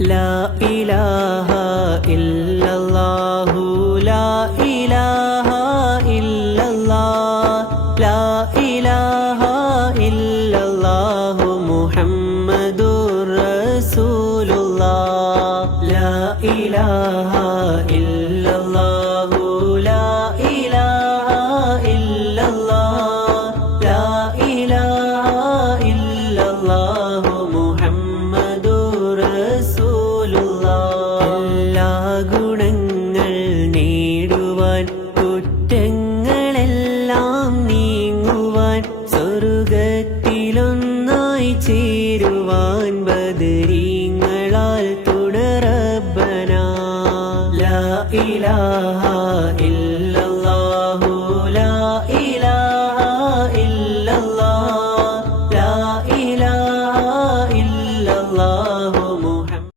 ലാ ഇലാഹ ഇല്ലല്ലാഹു ലാ ഇലാഹ ഇല്ലല്ലാഹ് ലാ ഇലാഹ ഇല്ലല്ലാഹു മുഹമ്മദുർ റസൂലുള്ളാഹ് ലാ ഇലാഹ ഇല്ലല്ലാഹു ലാ ഇലാഹ ഇല്ലല്ലാഹ് ലാ ഇലാഹ ഇല്ലല്ലാഹു മുഹമ്മദുർ റസൂലുള്ളാഹ് എല്ലാ ഗുണങ്ങൾ നേടുവാൻ കുറ്റങ്ങളെല്ലാം നീങ്ങുവാൻ സ്വർഗത്തിലൊന്നായി ചേരുവാൻ ബദരീങ്ങളാൽ തുടറബ്ബനാ ലാ ഇലാഹ